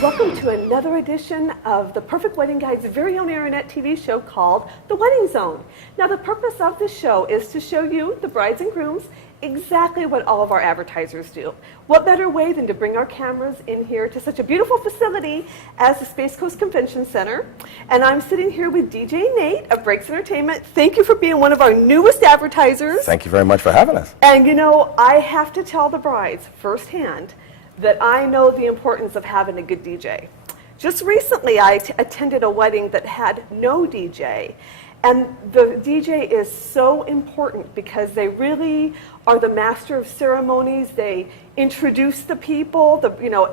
Welcome to another edition of the Perfect Wedding Guide's very own internet TV show called The Wedding Zone. Now, the purpose of this show is to show you, the brides and grooms, exactly what all of our advertisers do. What better way than to bring our cameras in here to such a beautiful facility as the Space Coast Convention Center. And I'm sitting here with DJ Nate of Breaks Entertainment. Thank you for being one of our newest advertisers. Thank you very much for having us. And you know, I have to tell the brides firsthand that I know the importance of having a good DJ. Just recently, I attended a wedding that had no DJ. And the DJ is so important because they really are the master of ceremonies. They introduce the people,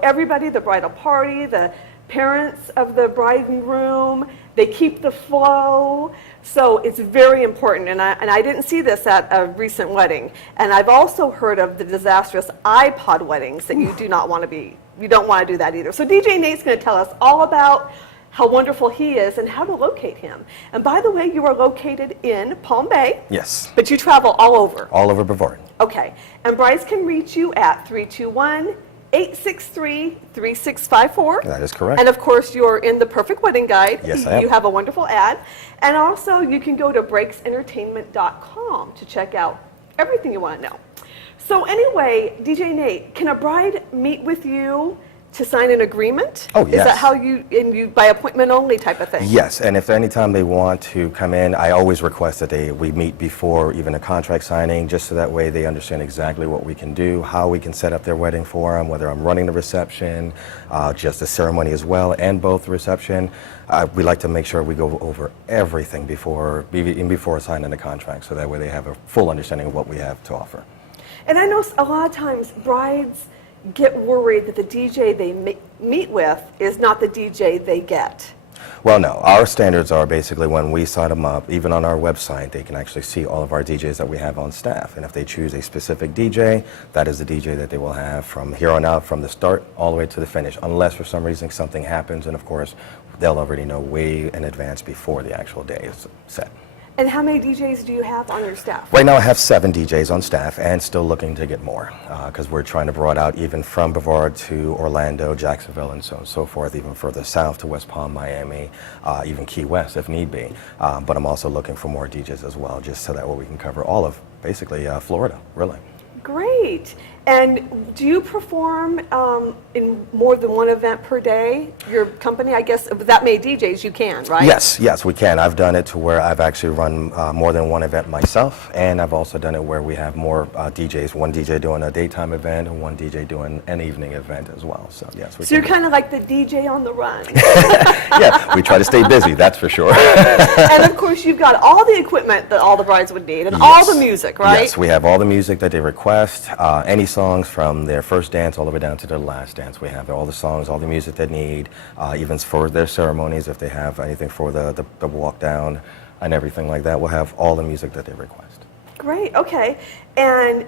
everybody, the bridal party, the parents of the bride and groom. They keep the flow. So it's very important. And I didn't see this at a recent wedding. And I've also heard of the disastrous iPod weddings that you don't want to do that either. So DJ Nate's going to tell us all about how wonderful he is and how to locate him. And by the way, you are located in Palm Bay. Yes. But you travel all over. All over Brevard. Okay. And brides can reach you at 321-863-3654. That is correct. And of course, you're in the Perfect Wedding Guide. Yes, I am. You have a wonderful ad. And also, you can go to breaksentertainment.com to check out everything you want to know. So anyway, DJ Nate, can a bride meet with you to sign an agreement? Oh, yes. Is that how you by appointment only type of thing? Yes, and if anytime they want to come in, I always request that we meet before even a contract signing, just so that way they understand exactly what we can do, how we can set up their wedding for them, whether I'm running the reception, just the ceremony as well, and both the reception. We like to make sure we go over everything before signing the contract, so that way they have a full understanding of what we have to offer. And I know a lot of times brides get worried that the DJ they meet with is not the DJ they get. Well, no. Our standards are basically when we sign them up, even on our website, they can actually see all of our DJs that we have on staff. And if they choose a specific DJ, that is the DJ that they will have from here on out, from the start all the way to the finish, unless for some reason something happens. And of course, they'll already know way in advance before the actual day is set. And how many DJs do you have on your staff? Right now I have 7 DJs on staff and still looking to get more because we're trying to broaden out even from Brevard to Orlando, Jacksonville, and so on and so forth, even further south to West Palm, Miami, even Key West if need be. But I'm also looking for more DJs as well, just so that way we can cover all of basically Florida, really. Great. And do you perform in more than one event per day? Your company, I guess, with that many DJs, you can, right? Yes, we can. I've done it to where I've actually run more than one event myself, and I've also done it where we have more DJs, one DJ doing a daytime event and one DJ doing an evening event as well. So, yes. So you're kind of like the DJ on the run. Yeah, we try to stay busy, that's for sure. And of course, you've got all the equipment that all the brides would need and all the music, right? Yes, we have all the music that they request, any songs from their first dance all the way down to their last dance. We have all the songs, all the music they need, even for their ceremonies, if they have anything for the walk down and everything like that. We'll have all the music that they request. Great, okay. And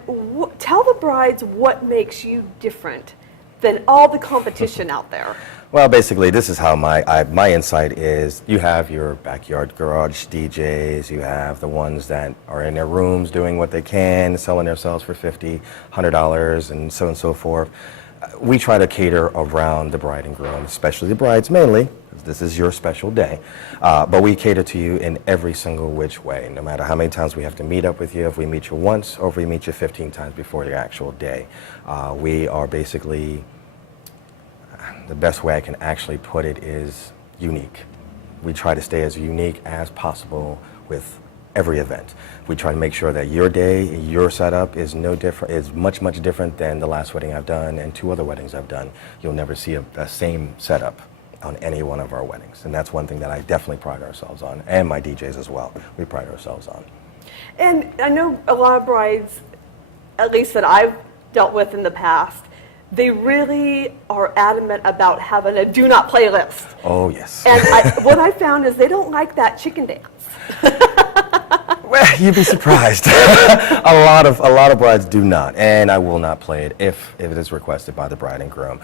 tell the brides what makes you different than all the competition out there. Well, basically, this is how my insight is. You have your backyard garage DJs. You have the ones that are in their rooms doing what they can, selling themselves for $50, $100, and so forth. We try to cater around the bride and groom, especially the brides mainly, because this is your special day. But we cater to you in every single which way, no matter how many times we have to meet up with you, if we meet you once or if we meet you 15 times before the actual day. We are basically... The best way I can actually put it is unique. We try to stay as unique as possible with every event. We try to make sure that your day, your setup is much different than the last wedding I've done and 2 other weddings I've done. You'll never see a same setup on any one of our weddings. And that's one thing that I definitely pride ourselves on, and my DJs as well, we pride ourselves on. And I know a lot of brides, at least that I've dealt with in the past, they really are adamant about having a do not play list. Oh, yes. And what I found is they don't like that chicken dance. You'd be surprised. a lot of brides do not, and I will not play it if it is requested by the bride and groom.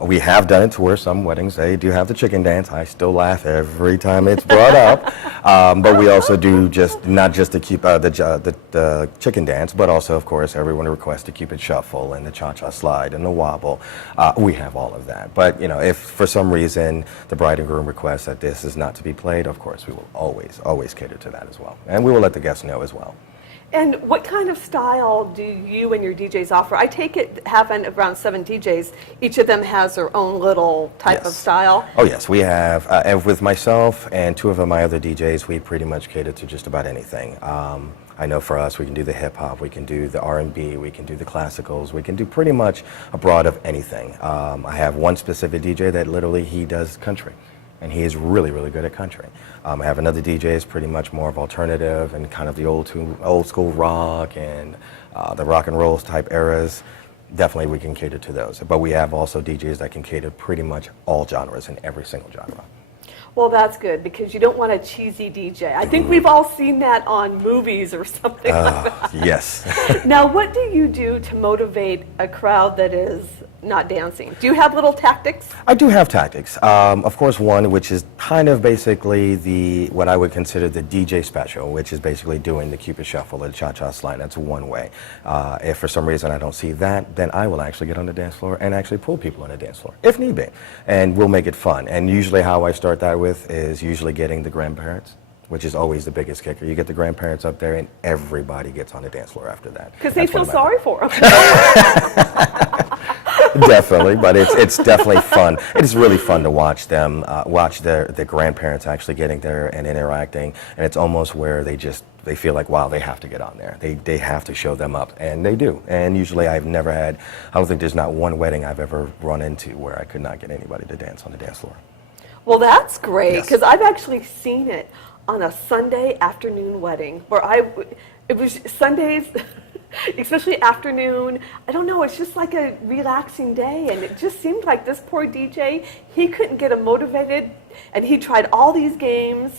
We have done it to where some weddings they do have the chicken dance. I still laugh every time it's brought up, but we also do not just to keep the chicken dance, but also of course everyone requests to keep it shuffle and the cha-cha slide and the wobble. We have all of that, but if for some reason the bride and groom requests that this is not to be played, of course we will always cater to that as well, and we will let the guests know as well. And what kind of style do you and your DJs offer? I take it having around 7 DJs, each of them has their own little type of Yes. style. Oh yes, we have, and with myself and 2 of my other DJs, we pretty much cater to just about anything. I know for us, we can do the hip hop, we can do the R&B, we can do the classicals, we can do pretty much a broad of anything. I have one specific DJ that literally he does country, and he is really, really good at country. I have another DJ is pretty much more of alternative and kind of the old school rock and the rock and roll type eras. Definitely we can cater to those. But we have also DJs that can cater pretty much all genres in every single genre. Well, that's good because you don't want a cheesy DJ. I think we've all seen that on movies or something like that. Yes. Now, what do you do to motivate a crowd that is not dancing? Do you have little tactics? I do have tactics. Of course, one which is kind of basically what I would consider the DJ special, which is basically doing the Cupid Shuffle or the Cha-Cha Slide. That's one way. If for some reason I don't see that, then I will actually get on the dance floor and actually pull people on the dance floor, if need be. And we'll make it fun. And usually how I start that with is usually getting the grandparents, which is always the biggest kicker. You get the grandparents up there and everybody gets on the dance floor after that. Because they feel sorry for them. Definitely, but it's definitely fun. It is really fun to watch them, watch their grandparents actually getting there and interacting, and it's almost where they feel like, wow, they have to get on there. They have to show them up, and they do. And usually I don't think there's not one wedding I've ever run into where I could not get anybody to dance on the dance floor. Well, that's great Yes. because I've actually seen it on a Sunday afternoon wedding where it was Sundays, especially afternoon. I don't know, it's just like a relaxing day, and it just seemed like this poor DJ, he couldn't get him motivated, and he tried all these games,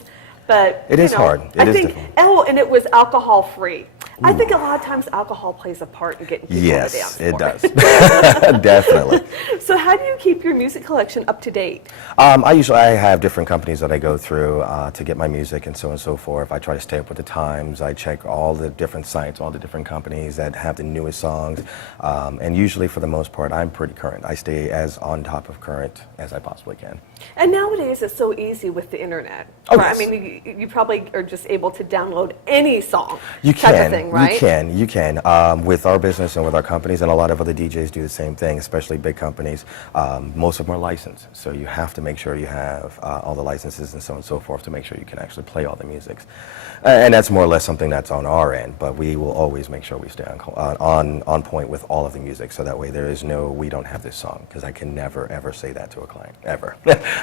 but It is hard. It is difficult. Oh, and it was alcohol free. I think a lot of times alcohol plays a part in getting people to dance. Yes, it does. Definitely. So how do you keep your music collection up to date? I have different companies that I go through to get my music and so on and so forth. I try to stay up with the times. I check all the different sites, all the different companies that have the newest songs. And usually, for the most part, I'm pretty current. I stay as on top of current as I possibly can. And nowadays it's so easy with the internet. Oh, right? yes. I mean, you probably are just able to download any song You type can, of thing, right? you can. With our business and with our companies, and a lot of other DJs do the same thing, especially big companies. Most of them are licensed, so you have to make sure you have all the licenses and so on and so forth to make sure you can actually play all the musics. And that's more or less something that's on our end, but we will always make sure we stay on point with all of the music, so that way there is no, we don't have this song, because I can never, ever say that to a client, ever.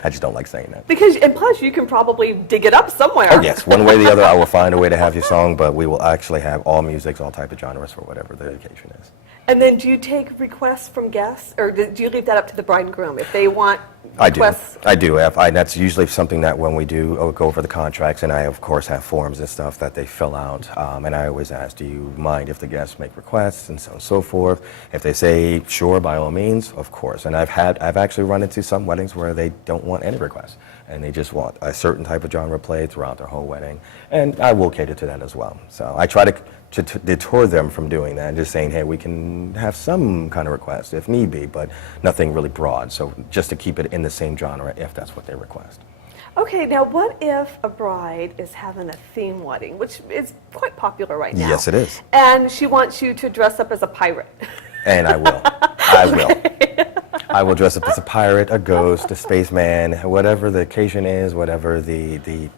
I just don't like saying that. And plus you can probably dig it up somewhere. Oh yes, one way or the other, I will find a way to have your song, but we will actually have all music, all type of genres for whatever the occasion is. And then do you take requests from guests, or do you leave that up to the bride and groom if they want I do. requests? I do. That's usually something that when we do go over the contracts, and I of course have forms and stuff that they fill out, and I always ask, do you mind if the guests make requests and so on and so forth? If they say sure, by all means, of course. And I've actually run into some weddings where they don't want any requests, and they just want a certain type of genre played throughout their whole wedding, and I will cater to that as well. So I try to deter them from doing that and just saying, hey, we can have some kind of request if need be, but nothing really broad. So just to keep it in the same genre if that's what they request. Okay, now what if a bride is having a theme wedding, which is quite popular right now? Yes, it is. And she wants you to dress up as a pirate. And I will. I will. I will dress up as a pirate, a ghost, a spaceman, whatever the occasion is, whatever the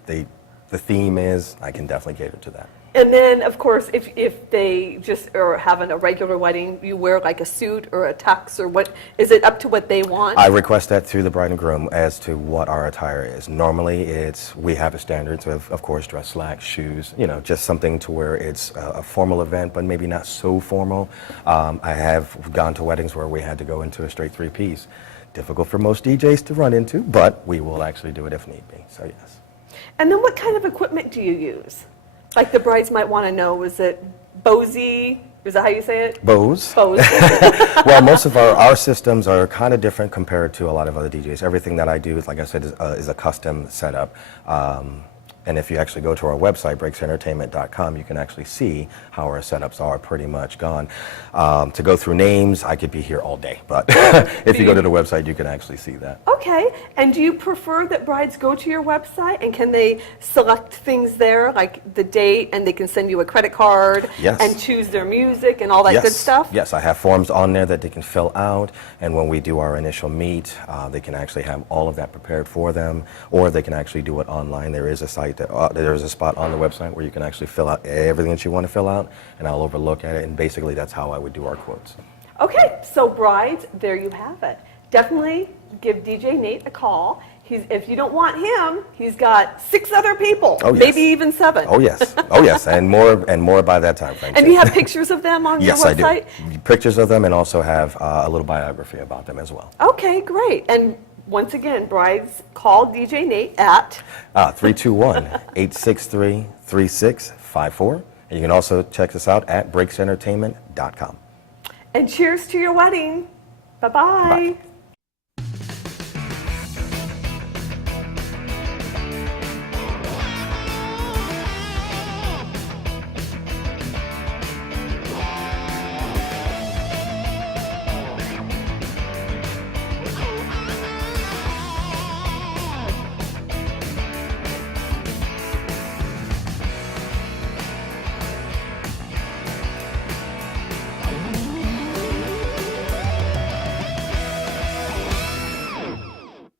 theme is, I can definitely cater to that. And then, of course, if they just are having a regular wedding, you wear like a suit or a tux, or what? Is it up to what they want? I request that through the bride and groom as to what our attire is. Normally, we have a standard of course, dress slacks, shoes, just something to where it's a formal event, but maybe not so formal. I have gone to weddings where we had to go into a straight three-piece. Difficult for most DJs to run into, but we will actually do it if need be, so yes. And then what kind of equipment do you use? Like the brides might want to know, is it Bozy? Is that how you say it? Bose. Bose. Well, most of our systems are kind of different compared to a lot of other DJs. Everything that I do is, like I said, is a custom setup. And if you actually go to our website, breaksentertainment.com, you can actually see how our setups are pretty much gone. To go through names, I could be here all day, but if you go to the website, you can actually see that. Okay, and do you prefer that brides go to your website, and can they select things there, like the date, and they can send you a credit card? Yes. And choose their music and all that good stuff? Yes, I have forms on there that they can fill out, and when we do our initial meet, they can actually have all of that prepared for them, or they can actually do it online. There is a site that, there's a spot on the website where you can actually fill out everything that you want to fill out, and I'll overlook at it, and basically that's how I would do our quotes. Okay, so brides, there you have it. Definitely give DJ Nate a call. If you don't want him, he's got 6 other people, Oh, yes. maybe even 7. Oh yes, oh yes, and more by that time frame. And too. you have pictures of them on Yes, your I website? do. Pictures of them, and also have a little biography about them as well. Okay, great. And once again, brides, call DJ Nate at 321-863-3654. And you can also check us out at breaksentertainment.com. and cheers to your wedding. Bye-bye. Bye.